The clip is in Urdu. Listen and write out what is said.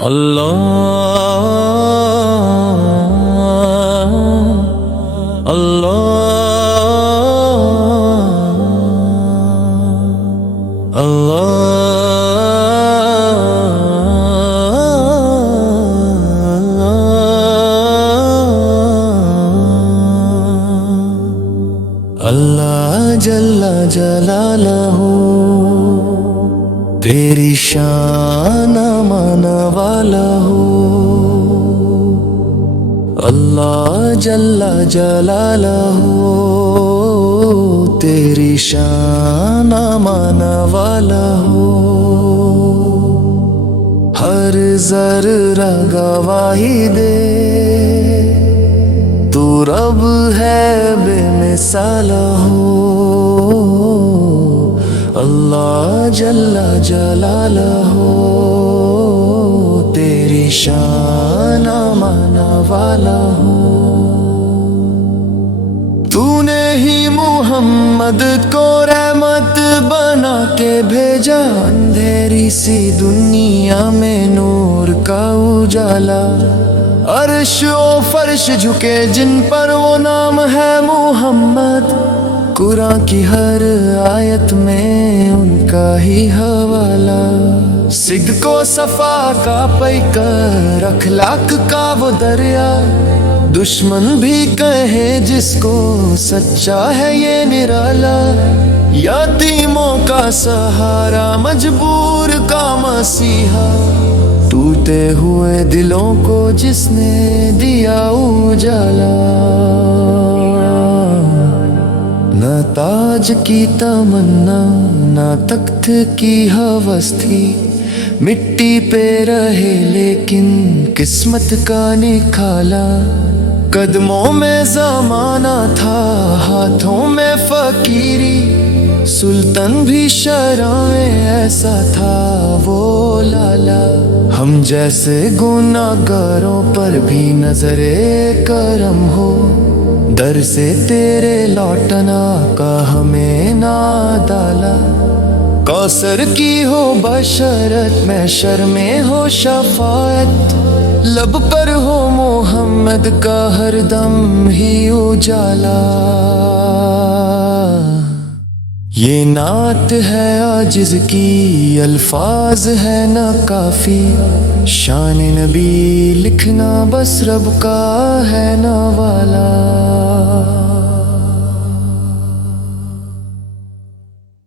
اللہ اللہ اللہ جل جلالہ تیری شان مان والا ہو، اللہ جل جلالہ تیری شان مان والا ہو، ہر ذرہ گواہی دے تو رب ہے بے مثال ہو، اللہ جل جلالہ تیری شان مان والا ہو۔ تو نے ہی محمد کو رحمت بنا کے بھیجا، اندھیری سی دنیا میں نور کا اجالا، عرش و فرش جھکے جن پر وہ نام ہے محمد، قرآن کی ہر آیت میں ان کا ہی حوالہ، صدق و صفا کا پیکر اخلاق کا وہ دریا، دشمن بھی کہے جس کو سچا ہے یہ نرالا، یتیموں کا سہارا مجبور کا مسیحا، ٹوٹے ہوئے دلوں کو جس نے دیا اجالا، نہ تاج کی تمنا نہ تخت کی ہوس تھی، مٹی پہ رہے لیکن قسمت کا نکالا، قدموں میں زمانہ تھا ہاتھوں میں فقیری، سلطان بھی شرح میں ایسا تھا وہ لالا، ہم جیسے گناہگاروں پر بھی نظر کرم ہو، در سے تیرے لوٹنا کا ہمیں نہ ڈالا، کوثر کی ہو بشارت محشر میں ہو شفاعت، لب پر ہو محمد کا ہر دم ہی اجالا، یہ نعت ہے عاجز کی الفاظ ہے نہ کافی، شان نبی لکھنا بس رب کا ہے نہ والا۔